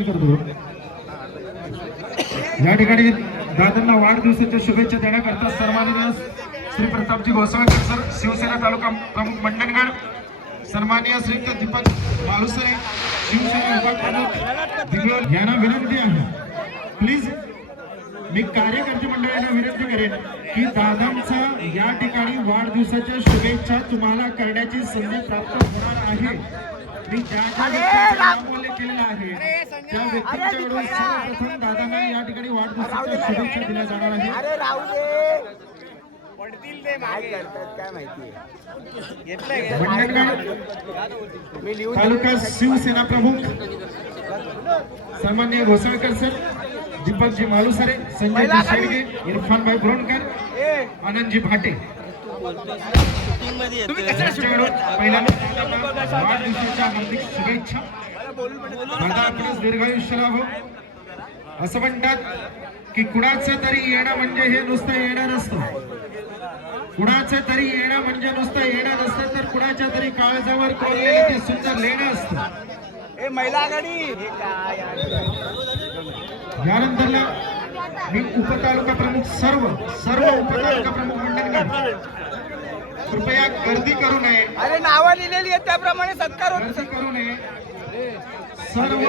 कमी करतो. या ठिकाणी दादांना वाढदिवसाच्या शुभेच्छा देण्याकरता सन्माननीय श्री प्रतापजी गोसाळकर सर शिवसेना तालुका प्रमुख मंडणगड सन्माननीय श्री दीपक मालुसरे शिवसेना विभाग प्रमुख यांना विनंती आहे. प्लीज मी कार्यकर्ते मंडळांना विनंती करेन की दादांचा या ठिकाणी वाढदिवसाच्या शुभेच्छा तुम्हाला करण्याची संधी प्राप्त होणार आहे. मी ज्या ज्या व्यक्तींचं नाव उल्लेख केलेला आहे. त्या व्यक्तींच्याकडून सर्वप्रथम दादांना या ठिकाणी वाढदिवसाच्या शुभेच्छा दिल्या जाणार तालुका शिवसेना प्रमुख सन्मान्य घोसळकर सर दीपकजी मालुसरे संजयजी शेडगे इरफान भाई ब्रोणकर आनंदजी भाटे. हार्दिक शुभेच्छा. दीर्घायुष्य लाभो असं म्हणतात की कुणाचं तरी येणं म्हणजे हे नुसतं येणं नसतं कुणाचं तरी येणं म्हणजे नुसतं येणं नसतं तर कुणाच्या तरी काळजावर कोरलेलं ते सुंदर लेणं असतं. ए महिला आघाडी! हे? यानंतरला मी उपतालुका प्रमुख सर्व सर्व उपतालुका प्रमुख मंडळगड कृपया गर्दी करू नये. अरे नावं लिहिलेली आहेत त्याप्रमाणे सत्कार होतो गर्दी करू नये. सर्व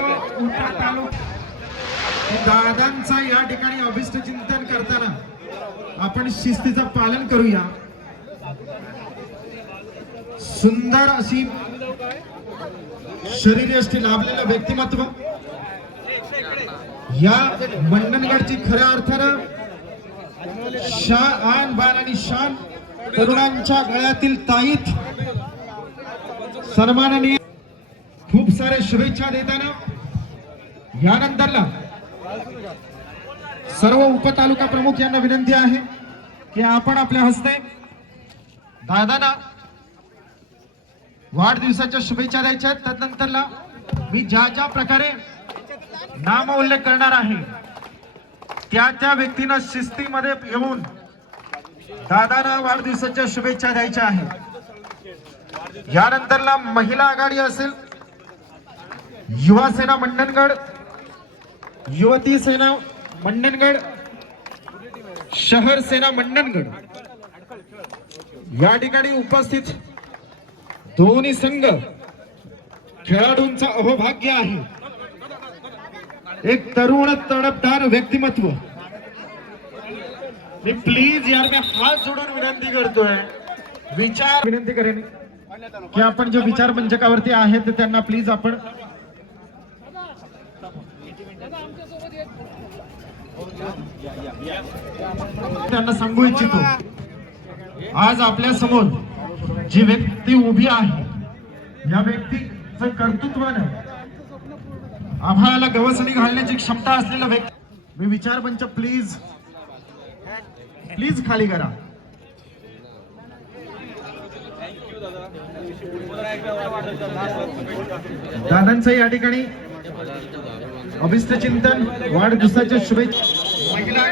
उपतालुका दादांचा या ठिकाणी अभिष्ट चिंतन करताना आपण शिस्तीचं पालन करूया. सुंदर अशी शरीरयष्टी लाभलेलं व्यक्तिमत्व. या मंडणगडची खऱ्या अर्थानं शान बान आणि शान तरुणांच्या गळ्यातील ताईत. सन्माननीय खूप सारे शुभेच्छा देताना यानंतरला सर्व उपतालुका प्रमुख यांना विनंती आहे की आपण आपल्या हस्ते दादांना वाढदिवसाच्या शुभेच्छा द्यायच्या आहेत. त्यानंतरला मी ज्या ज्या प्रकारे नाम उल्लेख करणार आहे त्या त्या व्यक्तींना शिस्तीमध्ये येऊन दादांना वाढदिवसाच्या शुभेच्छा द्यायच्या आहेत. यानंतरला महिला आघाडी असेल युवा सेना मंडणगड युवती सेना मंडणगड शहर सेना मंडणगड. या ठिकाणी उपस्थित दोन्ही संघ खेळाडूंचा अहोभाग्य आहे. एक तरुण तडपदार व्यक्तिमत्व. मी प्लीज यार मी हात जोडून विनंती करतोय. विचार विनंती करेन की आपण जे विचार मंचकावरती आहेत त्यांना प्लीज आपण त्यांना सांगू इच्छितो. आज आपल्यासमोर जी व्यक्ती उभी आहे या व्यक्तीचं कर्तृत्वानं आम्हाला गवसणी घालण्याची क्षमता असलेला व्यक्ती मी विचार मंच प्लीज प्लीज खाली करा. दादांचं या ठिकाणी अभिष्ट चिंतन वाढदिवसाच्या शुभेच्छा. महिला.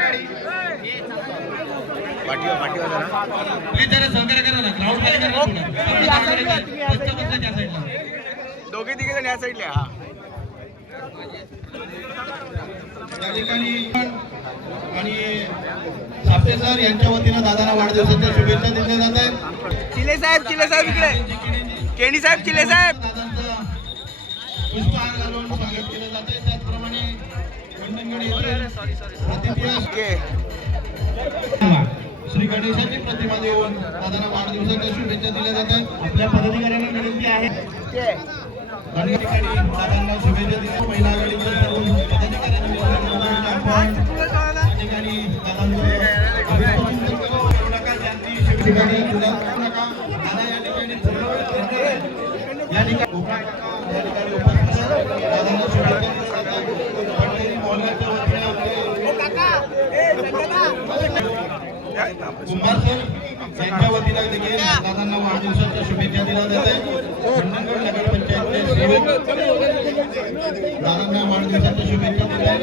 दोघे तिघे जण या साईडला हा. या ठिकाणी आणि सर यांच्या वतीनं दादांना वाढदिवसाच्या शुभेच्छा दिल्या जात आहेत. चिले साहेब चिले साहेब इकडे. केणी साहेब चिले साहेब. पुष्पहार घालून स्वागत केलं जात आहे. त्याचप्रमाणे श्री गणेशाची प्रतिमा देऊन दादांना वाढदिवसाच्या शुभेच्छा दिल्या जातात आपल्या पदाधिकाऱ्यांना विनंती आहे. आणि ठिकाणी दादांना शुभेच्छा दिल्या महिला आघाडीच्या सर्व ठिकाणी ठिकाणी या ठिकाणी दादांना शुभेच्छा कुंभार सर यांच्या वतीला देखील दादांना वाढदिवसाच्या शुभेच्छा दिल्या जात आहेत. दादांना वाढदिवसाच्या शुभेच्छा दिल्या.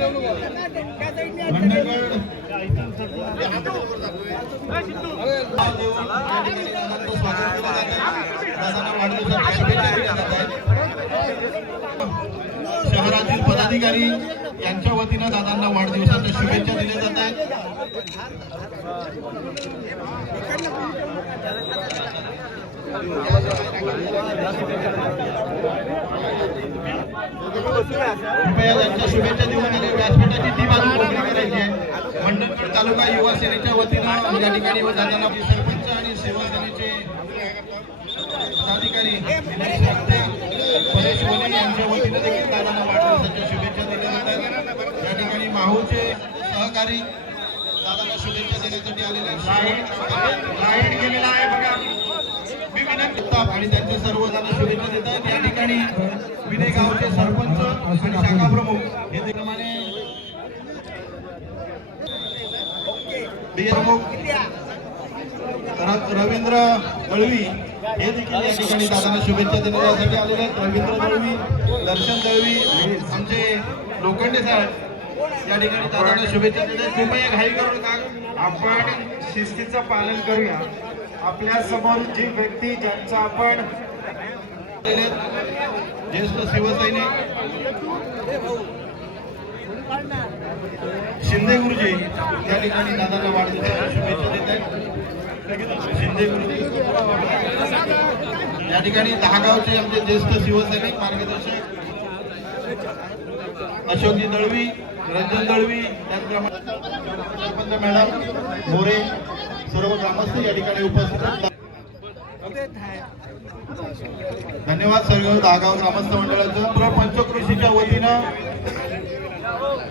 दादांना वाढदिवसाच्या शुभेच्छा दिल्या जात आहेत. शहरातील पदाधिकारी यांच्या वतीनं दादांना वाढदिवसाच्या शुभेच्छा दिल्या जात आहेत. कृपया त्यांच्या शुभेच्छा देऊन आणि व्यासपीठाची टीम अजून मोकळी करायची आहे. मंडणगड तालुका युवा सेनेच्या वतीनं या ठिकाणी व जाताना सरपंच आणि सेवा सेनेचे पदाधिकारी परेश वने यांच्या वतीनं देखील दादांना वाढदिवसाच्या शुभेच्छा दिल्या जातात या ठिकाणी माहूचे सहकारी दादांना शुभेच्छा देण्यासाठी आलेले आहेत. लाइट गेलेला आहे बघा. विनंती आणि त्यांचे सर्व त्यांना शुभेच्छा देतात. या ठिकाणी विनय गावचे सरपंच आणि शाखा प्रमुख हे प्रमाणे रवींद्र दळवी हे देखील या ठिकाणी दादांना शुभेच्छा देण्यासाठी आलेले आहेत. रवींद्र दळवी दर्शन दळवी आमचे लोखंडे साहेब या ठिकाणी दादांना शुभेच्छा देतात. कृपया घाई करून का आपण शिस्तीचं पालन करूया. आपल्यासमोर जी व्यक्ती ज्यांचा आपण ज्येष्ठ शिवसैनिक शिंदे गुरुजी त्या ठिकाणी दादाला वाढदिवसाच्या शुभेच्छा देत आहेत. शिंदे गुरुजी या ठिकाणी दहागावचे आमचे ज्येष्ठ शिवसैनिक मार्गदर्शक अशोकजी दळवी रंजन दळवी त्याचप्रमाणे सरपंच मॅडम मोरे सर्व ग्रामस्थ या ठिकाणी उपस्थित धन्यवाद सर्व दहागाव ग्रामस्थ मंडळाचं. प्र पंचकृषीच्या वतीनं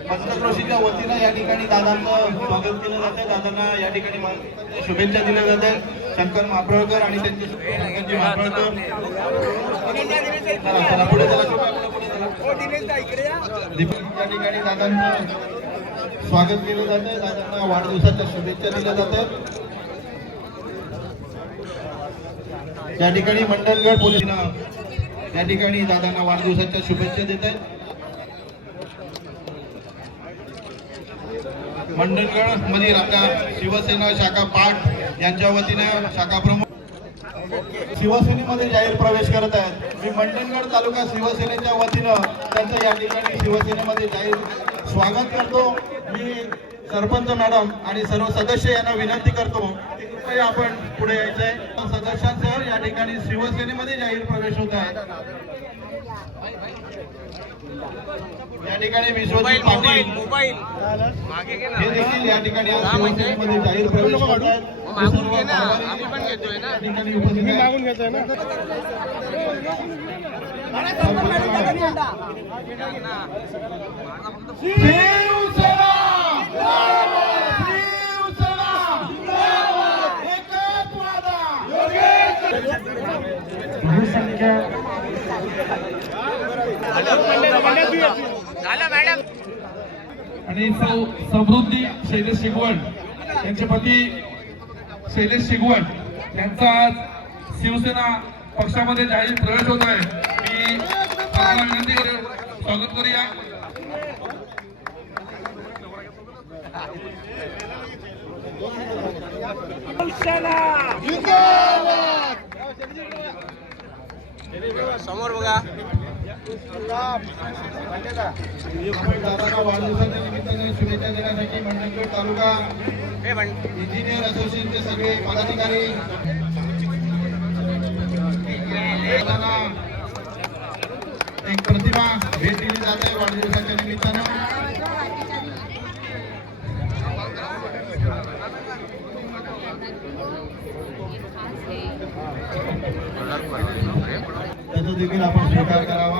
पंचकृषीच्या वतीनं या ठिकाणी दादांचं स्वागत केलं जातं दादांना या ठिकाणी शुभेच्छा दिल्या जात आहेत शंकर मापळकर आणि त्यांचे शंकरजी मापळकर. चला चला. पुढे चला पुढे चला. दीपक या ठिकाणी दादांचं स्वागत केलं जात आहे. दादांना वाढदिवसाच्या शुभेच्छा दिल्या जातात या ठिकाणी मंडणगड पोलिसांना या ठिकाणी दादांना वाढदिवसाच्या शुभेच्छा देत आहेत. मंडणगडमध्ये आपल्या शिवसेना शाखा पाठ यांच्या वतीने शाखा प्रमुख शिवसेनेमध्ये जाहीर प्रवेश करत आहेत. मी मंडणगड तालुका शिवसेनेच्या वतीनं त्यांचं या ठिकाणी शिवसेनेमध्ये जाहीर स्वागत करतो. मी सरपंच मॅडम आणि सर्व सदस्य यांना विनंती करतो की कृपया आपण पुढे यायचंय. सदस्यांसह या ठिकाणी शिवसेनेमध्ये जाहीर प्रवेश होत आहे. या ठिकाणी विश्वजित पाटील मोबाईल हे देखील या ठिकाणी शिवसेनेमध्ये जाहीर प्रवेश आहेत. हे सर्व घे ना, आम्ही पण घेतोय ना. आहेत. मागून घेतोय ना झालं मॅडम आणि सौ समृद्धी शैलेश शिगवण यांचे पती शैलेश शिगवण यांचा आज शिवसेना पक्षामध्ये जाहीर प्रवेश होत आहे मी विनंती स्वागत करूया. समोर बघा. वाढदिवसाच्या निमित्ताने शुभेच्छा देण्यासाठी मंडणगड तालुका इंजिनियर असोसिएशनचे सगळे पदाधिकारी एक प्रतिमा भेट दिली जात आहे वाढदिवसाच्या निमित्तानं. त्याचा देखील आपण स्वीकार करावा.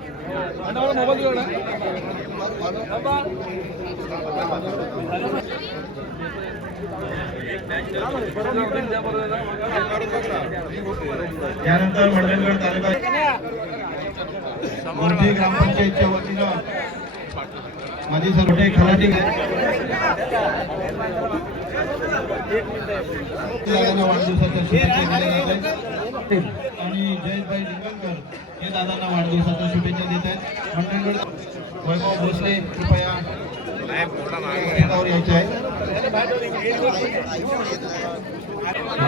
त्यानंतर मंडणगड तालुका ग्रामपंचायतच्या वतीनं माझी सर्व खराटी वाढदिवसाच्या शुभेच्छा आणि जयभाई लिंगणकर हे दादांना वाढदिवसाच्या शुभेच्छा देत आहेत. मंडणगड वैभव भोसले कृपया यायचे आहे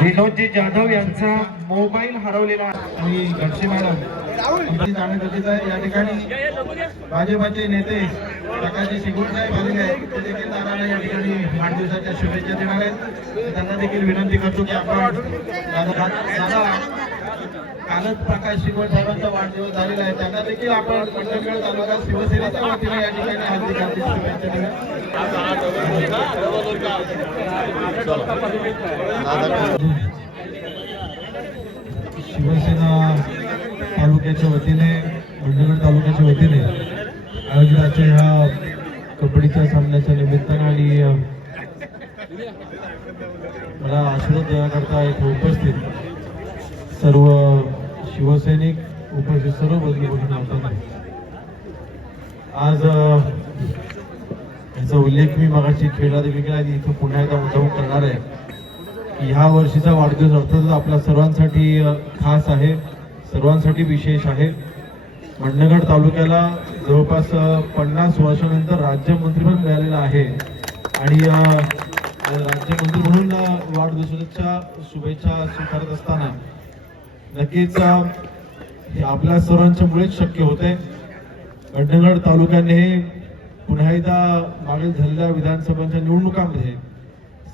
विनोदजी जाधव यांचा मोबाईल हरवलेला आहे. आणि गडसे मॅडम जाणं गरजेचं आहे. या ठिकाणी भाजपाचे नेते प्रकाशजी शिगुण साहेब आलेले आहेत. ते देखील दादाला या ठिकाणी वाढदिवसाच्या शुभेच्छा देणार आहेत. त्यांना देखील विनंती करतो की आपण दादा दादा कालच प्रकाश शिवण साहेबांचा वाढदिवस झालेला आहे. त्यांना देखील आपण मंडळगड तालुका शिवसेनेच्या वतीने या ठिकाणी हार्दिक हार्दिक शुभेच्छा देऊया. शिवसेना तालुक्याच्या वतीने मंडळगड तालुक्याच्या वतीने आयोजित आजच्या ह्या कबड्डीच्या सामन्याच्या निमित्तानं आणि मला आशीर्वाद देण्याकरता इथे उपस्थित सर्व शिवसैनिक उपस्थित सर्व बंधू आज याचा उल्लेख मी मगाशी खेळला देखील आणि इथं पुन्हा एकदा मुद्दाम करणार आहे. की ह्या वर्षीचा वाढदिवस अर्थातच आपल्या सर्वांसाठी खास आहे सर्वांसाठी विशेष आहे. मंडणगड तालुक्याला जवळपास पन्नास वर्षानंतर राज्यमंत्रीपद मिळालेला आहे. आणि राज्यमंत्री म्हणून वाढदिवसाच्या शुभेच्छा स्वीकारत असताना नक्कीच हे आपल्या सर्वांच्या मुळेच शक्य होते. अडनगड तालुक्याने पुन्हा एकदा मागील झालेल्या विधानसभांच्या निवडणुकांमध्ये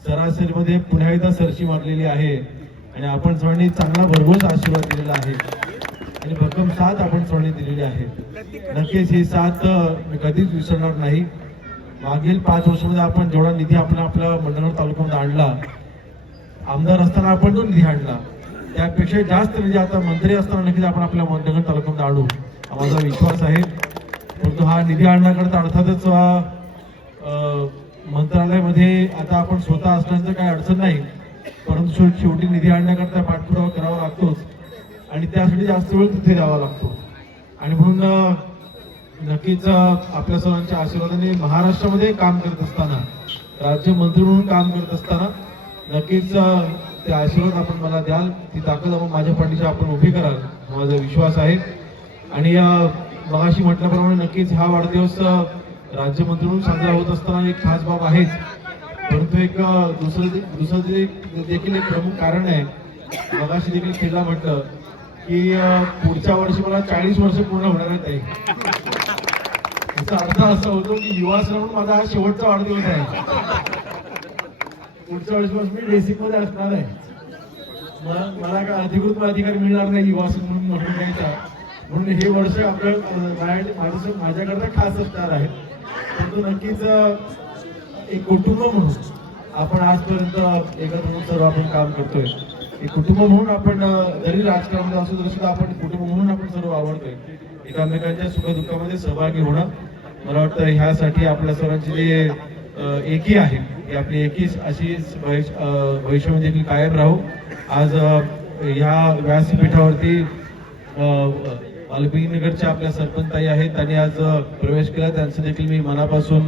सरासरीमध्ये पुन्हा एकदा सरशी मारलेली आहे. आणि आपण सर्वांनी चांगला भरघोस आशीर्वाद दिलेला आहे. आणि भक्कम साथ आपण सर्वांनी दिलेली आहे. नक्कीच ही साथ मी कधीच विसरणार नाही. मागील पाच वर्षामध्ये आपण जेवढा निधी आपण आपल्या मंडळगड तालुक्यामध्ये आणला आमदार असताना आपण तो निधी आणला. त्यापेक्षा जास्त म्हणजे आता मंत्री असताना नक्कीच आपण आपल्या मंडळगड तालुक्यामध्ये आणू माझा विश्वास आहे. परंतु हा निधी आणण्याकरता अर्थातच हा मंत्रालयामध्ये आता आपण स्वतः असल्याचं काही अडचण नाही. परंतु शेवटी निधी आणण्याकरता पाठपुरावा करावा लागतोच. आणि त्यासाठी जास्त वेळ तिथे द्यावा लागतो. आणि म्हणून नक्कीच आपल्या सर्वांच्या आशीर्वादाने महाराष्ट्रामध्ये काम करत असताना राज्यमंत्री म्हणून काम करत असताना नक्कीच ते आशीर्वाद आपण मला द्याल. ती ताकद आपण माझ्या पाठीशी आपण उभी कराल माझा विश्वास आहे. आणि या मगाशी म्हटल्याप्रमाणे नक्कीच हा वाढदिवस राज्यमंत्री म्हणून साजरा होत असताना एक खास बाब आहेच. परंतु एक दुसरं दे- दुसरं दे- देखील एक प्रमुख कारण आहे. मगाशी देखील खेळला म्हटलं की पुढच्या वर्षी मला चाळीस वर्ष पूर्ण होणार आहेत त्याचा अर्थ असा होतो की युवा श्रम म्हणून माझा हा शेवटचा वाढदिवस आहे. पुढच्या वर्षीपासून मी बेसिकमध्ये असणार आहे. मला मला काय अधिकृत अधिकार मिळणार नाही युवा म्हणून म्हणून घ्यायचा. म्हणून हे वर्ष आपलं अ, माझ्या- माझ्या खास असणार आहे. परंतु नक्कीच एक कुटुंब म्हणून आपण आजपर्यंत एकत्र म्हणून सर्व आपण काम करतोय. एक कुटुंब म्हणून आपण जरी राजकारणामध्ये असू तरी सुद्धा आपण कुटुंब म्हणून आपण सर्व आवडतोय. एकामेकांच्या सुखदुःखामध्ये सहभागी होणं मला वाटतं ह्यासाठी आपल्या सर्वांची जे एकी आहे ही आपली एकीच अशीच भविष्य भविष्यामध्ये देखील कायम राहू. आज ह्या व्यासपीठावरती वाल्मिकीनगरच्या आपल्या सरपंचताई आहेत. त्यांनी आज प्रवेश केला. त्यांचं देखील मी मनापासून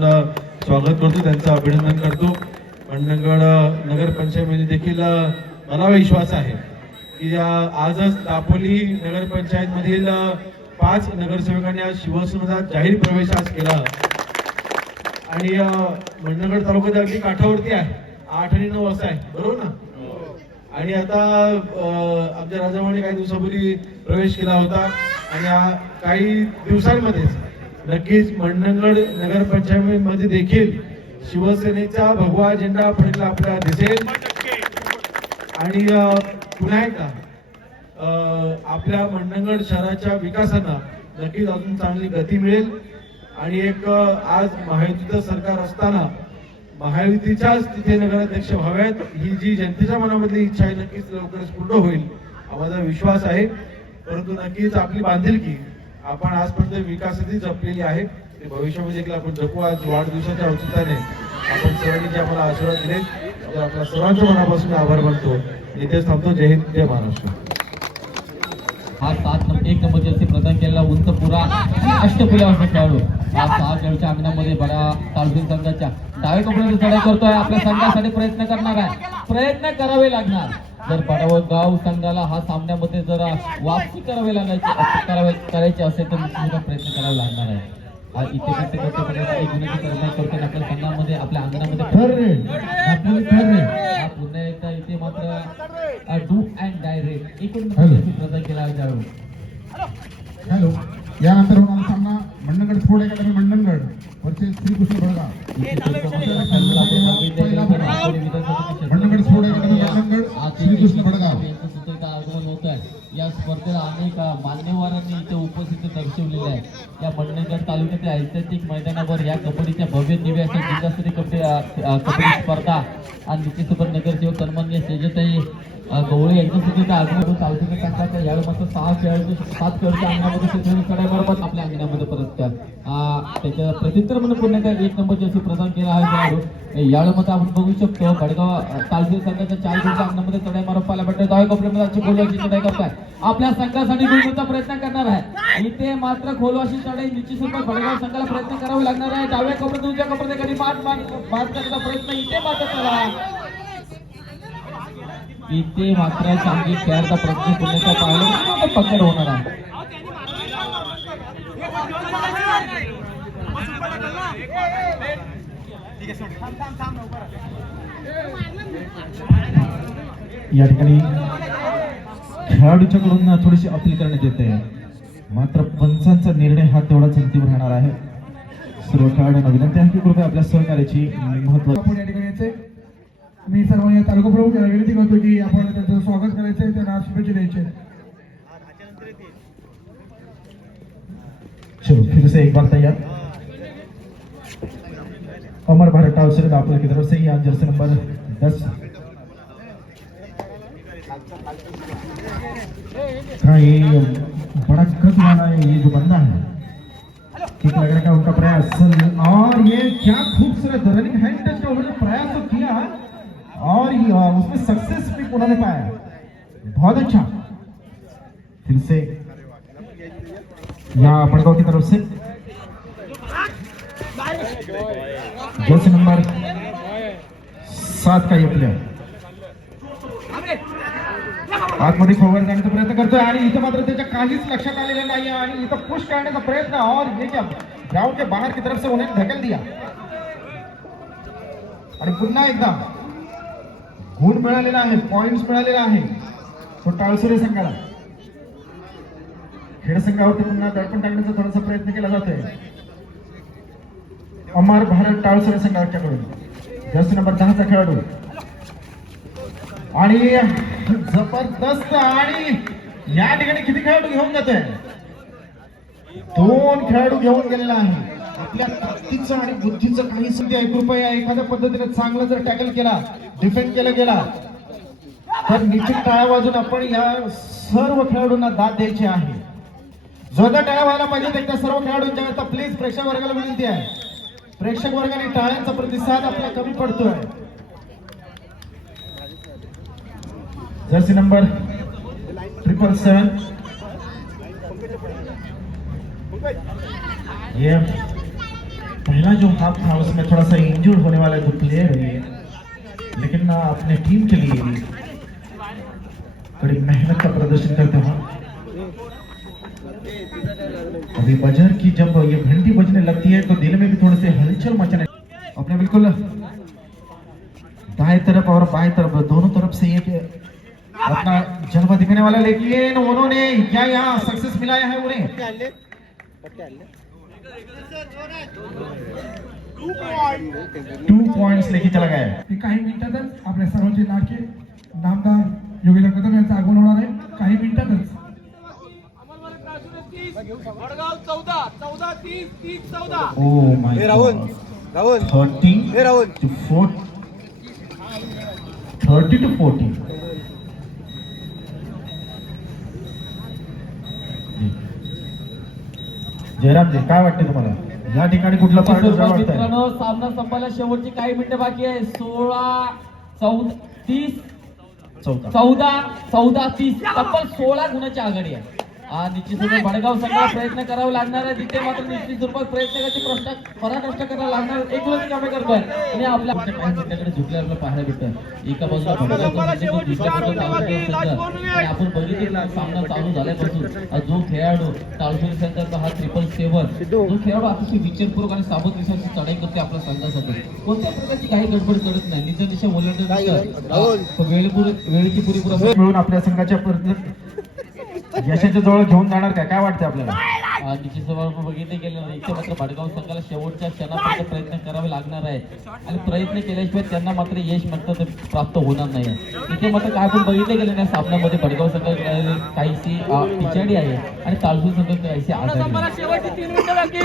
स्वागत करतो. त्यांचं अभिनंदन करतो. मंडणगड नगर पंचायतीमध्ये देखील मला विश्वास आहे की आजच दापोली नगरपंचायतमधील पाच नगरसेवकांनी आज शिवसेनेचा जाहीर प्रवेश आज केला. आणि अ, मंडणगड तालुक्यात अगदी काठावरती आहे. आठ आणि नऊ असं आहे. बरोबर ना? आणि आता आमच्या राजामाने काही दिवसापूर्वी प्रवेश केला होता. आणि काही दिवसांमध्येच नक्कीच मंडणगड नगरपंचायतमध्ये देखील शिवसेनेचा भगवा झेंडा फडकला आपल्याला दिसेल. आणि पुन्हा एकदा आपल्या मंडणगड शहराच्या विकासाला नक्कीच अजून चांगली गती मिळेल. आणि एक आज महायुतीचं सरकार असताना महायुतीच्याच तिथे नगराध्यक्ष व्हाव्यात ही जी जनतेच्या मनामधली इच्छा आहे नक्कीच लवकरच पूर्ण होईल हा माझा विश्वास आहे. परंतु नक्कीच आपली बांधिलकी आपण आजपर्यंत विकासाची जपलेली आहे. ते भविष्यामध्ये देखील आपण जपू आज वाढदिवसाच्या औचित्याने आपण सर्वांनी जे आम्हाला आशीर्वाद दिले म्हणजे आपल्या सर्वांच्या मनापासून आभार मानतो. इथेच थांबतो. जय हिंद जय महाराष्ट्र. हा सात एक नंबर प्रदान केलेला उंच पुरा आणि खेळाडू. हा सहा खेळच्या अंगणामध्ये बडा तालुका संघाच्या डावे कपड्याची चढाई करतोय. आपल्या संघासाठी प्रयत्न करणार आहे. प्रयत्न करावे लागणार. जर बडाव गाव संघाला हा सामन्यामध्ये जर वापसी करावी लागायची करावे करायची असेल तर निश्चितच प्रयत्न करावा लागणार आहे. हा इथे एक करण्यात आपल्या संघामध्ये आपल्या अंगणामध्ये ठरले पुन्हा एकदा इथे मात्र डू अँड डायरेक्ट एकूण प्रदान केला हॅलो. यानंतर होणारा सामना Mandangad sport academy Mandangad versus Shrikrishna Balgaon Mandangad sport academy Mandangad Shrikrishna इथं आगमन होत आहे या स्पर्धेला अनेक मान्यवरांनी इथे उपस्थिती दर्शवलेली आहे. या मंडणगड तालुक्यातील ऐतिहासिक मैदानावर या कबड्डीच्या भव्य दिव्य अशा जिल्हास्तरीय कबड्डी कबड्डी स्पर्धा आणि नितीसोबत नगरसेवक सन्मान्य सेजताई गवळे यांच्या सुद्धा इथं आगमन चालते तालुक्याच्या संघाच्या यावेळी मात्र सहा खेळाडू सात खेळाडूच्या अंगणामध्ये शेतकरी कड्याबरोबर आपल्या अंगणामध्ये परत त्याच्या प्रत्युत्तर म्हणून पुन्हा एकदा एक नंबरची अशी प्रदान केला आहे खेळाडू. यावेळी मात्र आपण बघू शकतो भडगाव तालुका संघाच्या चार गोलच्या अंगणामध्ये चढाई मारून पाहायला भेटतो दहा कपड्यामध्ये अशी गोलवाची चढाई करताय आपल्या संघासाठी गुणवत्ता प्रयत्न करणार आहे. इथे मात्र खोलवाशी चढाई निश्चित स्वरूपात भडगाव संघाला प्रयत्न करावे लागणार आहे. डाव्या कपड्यात उजव्या कपड्यात कधी मात मात करण्याचा प्रयत्न इथे मात्र करा इथे मात्र चांगली खेळाचा प्रयत्न पुण्याचा पाहिलं. पकड होणार आहे. या ठिकाणी खेळाडूच्या कडून थोडीशी अपील करण्यात येते. मात्र पंचांचा निर्णय हा तेवढाच अंतिम राहणार आहे. सर्व खेळाडूंना विनंती आहे की कृपया आपल्या सहकार्याची महत्त्व आपण या ठिकाणी मी सर्व या तालुका प्रमुख विनंती करतो की आपण स्वागत त्यांना शुभेच्छा द्यायचे चलो, फिर से एक बार तैयार। अमर भारत टाउसर दापोली की तरफ़ से यहाँ जर्सी नंबर दस। हाँ ये बड़ा कद वाला है, ये जो बंदा है। ठीक लग रहा है उनका प्रयास? और ये क्या खूबसूरत रनिंग हैंड टच का उन्होंने प्रयास तो किया। और उसमें सक्सेस भी उन्होंने पाया। बहुत अच्छा। फिर से, यहाँ बड़गांव की तरफ़ से। Jersey number. सात का ये प्लेयर आतमध्ये फॉरवर्ड करण्याचा प्रयत्न करतोय आणि इथं मात्र त्याच्या काहीच लक्षात आलेलं नाही आणि इथं पुश करण्याचा प्रयत्न और ये क्या, ग्राउंड के बाहर की तरफ़ से उन्हें ढकल दिया। आणि पुन्हा एकदा गुण मिळालेला आहे पॉइंट्स मिळालेला आहे तो टाळसुरे संघाला. खेळ संघावरती पुन्हा दडपण टाकण्याचा थोडासा प्रयत्न केला जातोय. अमर भारत टाळसुरे संघाच्याकडून जास्त नंबर दहाचा खेळाडू. आणि जबरदस्त आणि या ठिकाणी किती खेळाडू घेऊन जातोय? दोन खेळाडू घेऊन गेलेला आहे. आपल्या ताकदीचं आणि बुद्धीचं काही संधी कृपया एखाद्या पद्धतीने चांगला जर टॅकल केला डिफेंड केला गेला तर निश्चित टाळ्या वाजून आपण या सर्व खेळाडूंना दाद द्यायची आहे. जोरदार टाळ्या व्हायला पाहिजेत एकदा सर्व खेळाडूंच्या आता प्लीज प्रेक्षक वर्गाला विनंती आहे. प्रेक्षक वर्गाने टाळ्यांचा प्रतिसाद आपला कमी पडतोय. जर्सी नंबर ट्रिपल सेवन ये पहला जो हाफ़ था उसमें थोड़ा सा इंजर्ड होने वाला जो प्लेयर है ये, लेकिन ना अपने टीम के लिए बड़ी मेहनत का प्रदर्शन करते हैं अभी बजर की जब ये घंटी बजने लगती है तो दिल में भी थोड़े से हलचल मचने अपने बिल्कुल दाएँ तरफ़ और बाएँ तरफ़ दोनों तरफ़ से ये अपना जलवा दिखाने वाला लेकिन उन्होंने क्या यहाँ सक्सेस मिलाया है उन्हें? टू पॉइंट्स लेके चला गया की काही मिनिटातच आपल्या सर्वांचे लाडके नामदार योगेंद्र कदम यांचं आगमन होणार आहे. काही मिनिटातच. वडगाव चौदा चौदा तीस तीस चौदा ओ my Rahul. Rahul thirty Rahul. Two four thirty two forty Jairam ji काय वाटते तुम्हाला? या ठिकाणी कुठलं पार्ट मित्रांनो सामना संपायला शेवटची काही मिनिटं बाकी आहे सोळा चौदा तीस चौदा. चौदा तीस. तब्बल सोळा गुणाची आघाडी आहे. आ, निश्चित स्वरूपात भडगाव संघाला प्रयत्न करावा लागणार आहे. तिथे मात्र निश्चित स्वरूपात प्रयत्न करायची प्रश्न पराकष्ट करायला लागणार. एक गुणाची कामे करतोय आणि आपल्या आपल्या काही मिनिटाकडे झुकले आपल्याला पाहायला भेटतं. एका बाजूला आपण बघितलं सामना चालू झाल्यापासून. जो खेळाडू तालुक्याचा संघाचा हा ट्रिपल सेवन जो खेळाडू अतिशय विचारपूर्वक आणि दिवसाची चढाई करते आपल्या संघासाठी. कोणत्या प्रकारची काही गडबड करत नाही. निजा दिशा वेळेपुरी वेळेची पुरेपूर मिळून आपल्या संघाच्या यशाच्या जवळ घेऊन जाणार काय? काय वाटतं आपल्याला? बघितले गेले नाही मात्र भडगाव संघाला शेवटच्या क्षणापर्यंत प्रयत्न करावे लागणार आहे. आणि प्रयत्न केल्याशिवाय त्यांना मात्र यश मात्र प्राप्त होणार नाही. इथे मात्र काय पण बघितले गेले नाही सामन्यामध्ये भडगाव संघाकडे काहीशी पिछाडी आहे आणि तालसूर संघ काहीशी आघाडी मिनिटं बाकी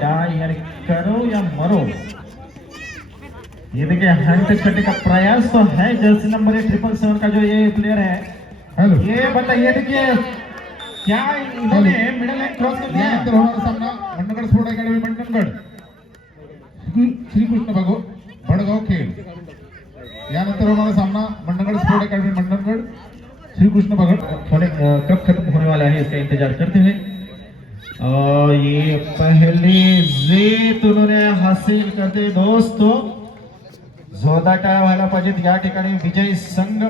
डाय यानी करो या मरो. ये देखिए हंट करने का प्रयास तो है जर्सी नंबर एक ट्रिपल सेवन का जो ये प्लेयर है। हॅलो ये बताइए देखिए क्या इन्होंने मिडल लाइन क्रॉस कर दिया। होणारा सामना मंडणगड स्पोर्ट अकॅडमी मंडणगड श्री- श्रीकृष्ण भगव भडगाव खेळ यानंतर होणारा सामना मंडणगड स्पोर्ट अकॅडमी मंडणगड श्रीकृष्ण भगत थोड़े कब खत्म होने वाला है इसका इंतज़ार करते हुए। और ये पहली जीत उन्होंने हासिल करते दोस्तों। जोरदार टाळ्या व्हायला पाहिजेत. या ठिकाणी विजय संघ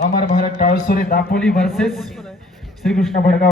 अमर भारत टाळसुरे दापोली वर्सेस श्रीकृष्ण भडगाव